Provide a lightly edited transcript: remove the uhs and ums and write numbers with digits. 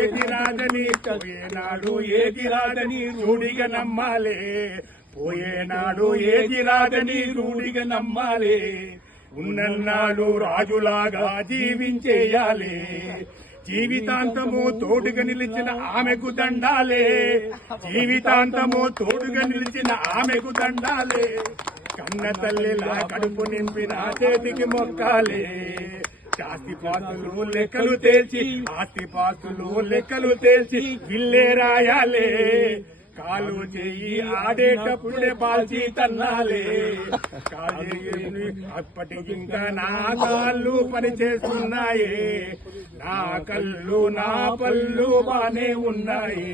ఏది రాదని పోయేనాడు ఏది రాదని రూఢిగా నమ్మాలే, పోయేనాడు ఏది రాదని రూఢిగా నమ్మాలే, ఉన్నన్నాడు రాజులాగా జీవించేయాలి, జీవితాంతము తోడుగా నిలిచిన ఆమెకు దండాలే, జీవితాంతము తోడుగా నిలిచిన ఆమెకు దండాలే, కన్న తల్లిలా కడుపు నింపిన చేతికి మొక్కాలే, ఆస్తిపాస్తులు లెక్కలు తేల్చి ఆస్తిపాస్తులు లెక్కలు తేల్చి ఇల్లే రాయాలే, కాలు చెయ్యి ఆడేటప్పుడే బాల్చి తన్నాలే, అప్పటి ఇంకా నా కాళ్ళు పనిచేస్తున్నాయే, నా కళ్ళు నా పళ్ళు బానే ఉన్నాయి.